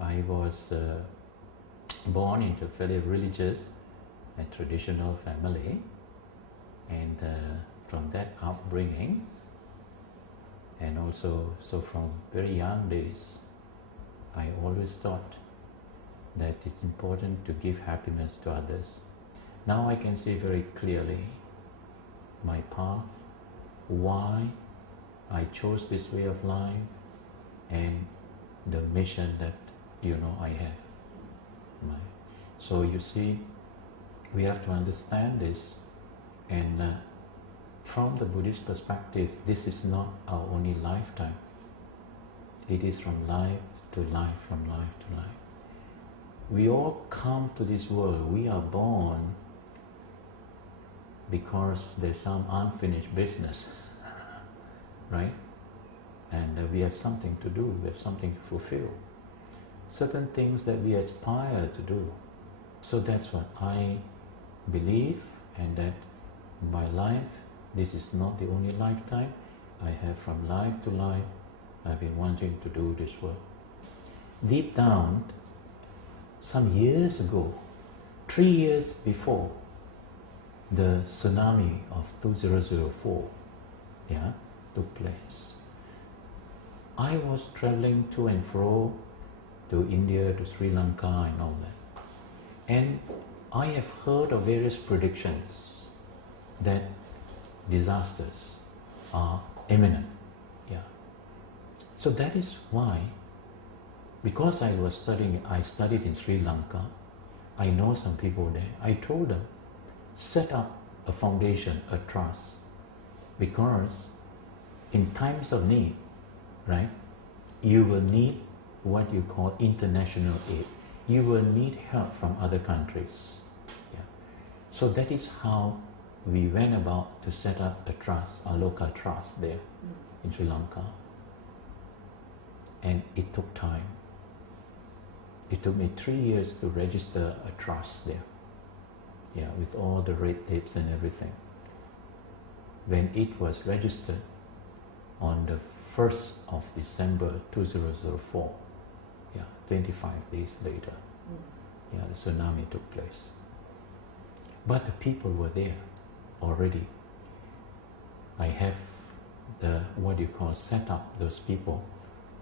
I was born into a fairly religious and traditional family, and from that upbringing, and also so from very young days, I always thought that it's important to give happiness to others. Now I can see very clearly my path, why I chose this way of life, and the mission that I have. So you see, we have to understand this, and from the Buddhist perspective, this is not our only lifetime. It is from life to life, from life to life. We all come to this world. We are born because there's some unfinished business, right? And we have something to do, we have something to fulfill. Certain things that we aspire to do. So that's what I believe, and that my life, this is not the only lifetime. I have from life to life, I've been wanting to do this work. Deep down, some years ago, 3 years before the tsunami of 2004 took place, I was traveling to and fro to India, to Sri Lanka and all that. And I have heard of various predictions that disasters are imminent. So that is why, because I studied in Sri Lanka, I know some people there. I told them, set up a foundation, a trust, because in times of need, right, you will need what you call international aid. You will need help from other countries. So that is how we went about to set up a trust, a local trust there in Sri Lanka. And it took time. It took me 3 years to register a trust there. With all the red tapes and everything. When it was registered on the 1st of December 2004, 25 days later, the tsunami took place. But the people were there already. I have the, what you call, set up those people,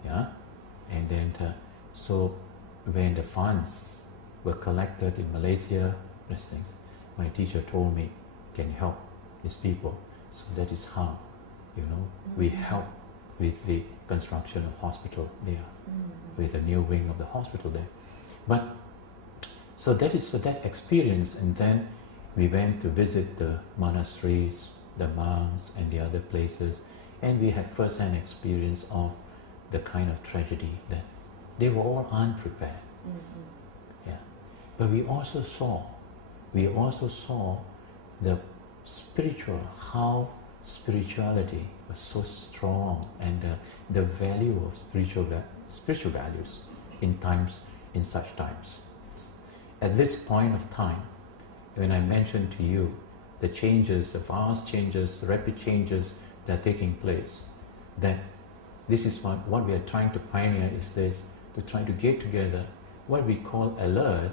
and then so when the funds were collected in Malaysia, these things, my teacher told me, can you help these people? So that is how, we help with the construction of hospital there, with a new wing of the hospital there. But so that is for that experience, and then we went to visit the monasteries, the monks, and the other places, and we had first-hand experience of the kind of tragedy that they were all unprepared. But we also saw the spiritual, how spirituality was so strong, and the value of spiritual values in such times. At this point of time, when I mentioned to you the changes, the vast changes, rapid changes that are taking place, that this is what we are trying to pioneer, is this, to try to get together what we call alert.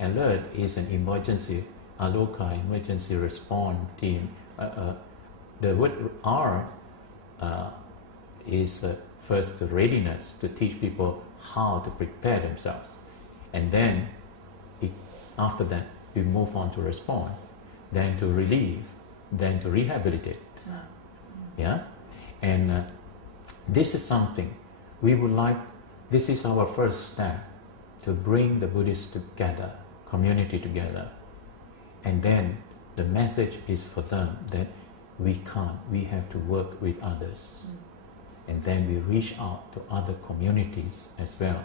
Alert is an emergency, a local emergency response team. The word R is first readiness, to teach people how to prepare themselves, and then after that we move on to respond, then to relieve, then to rehabilitate. And this is something we would like. This is our first step to bring the Buddhists together, community together, and then the message is for them that we have to work with others. And then we reach out to other communities as well,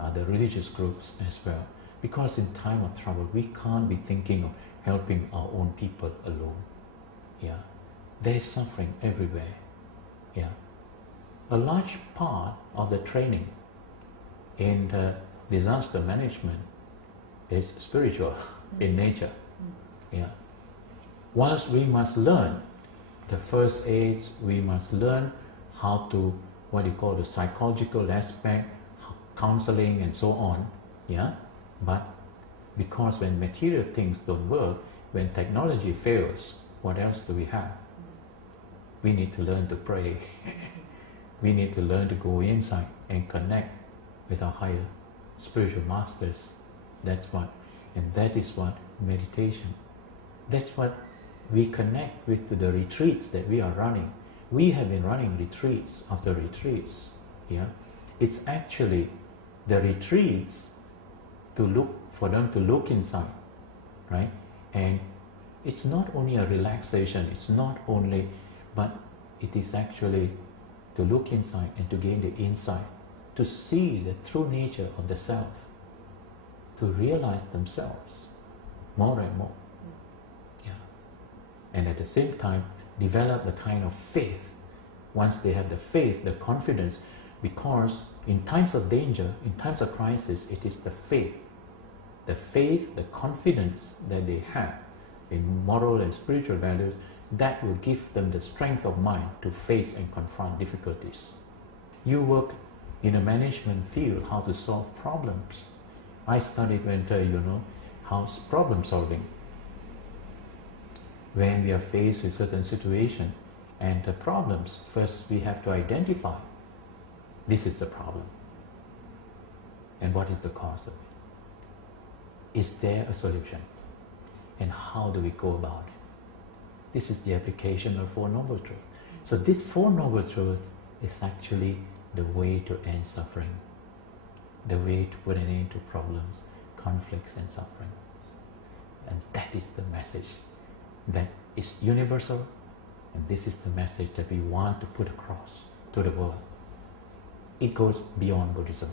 other religious groups as well. Because in time of trouble, we can't be thinking of helping our own people alone. There is suffering everywhere. A large part of the training in the disaster management is spiritual in nature. Whilst we must learn the first aids, we must learn how to, what you call the psychological aspect, counseling and so on, yeah. But because when material things don't work, when technology fails, what else do we have? We need to learn to pray. We need to learn to go inside and connect with our higher spiritual masters. That's what, and that is what meditation. That's what we connect with the retreats that we are running. We have been running retreats after retreats. Yeah, it's actually the retreats for them to look inside, right? And it's not only a relaxation. It's not only, but it is actually to look inside and to gain the insight, to see the true nature of the self, to realize themselves more and more. Yeah. And at the same time, develop the kind of faith. Once they have the faith, the confidence, because in times of danger, in times of crisis, it is the faith, the confidence that they have in moral and spiritual values that will give them the strength of mind to face and confront difficulties. You work in a management field, how to solve problems. I studied how problem solving. When we are faced with certain situation and the problems, first we have to identify this is the problem and what is the cause of it. Is there a solution? And how do we go about it? This is the application of Four Noble Truths. So this Four Noble Truths is actually the way to end suffering, the way to put an end to problems, conflicts and sufferings. And that is the message that is universal, and this is the message that we want to put across to the world. It goes beyond Buddhism.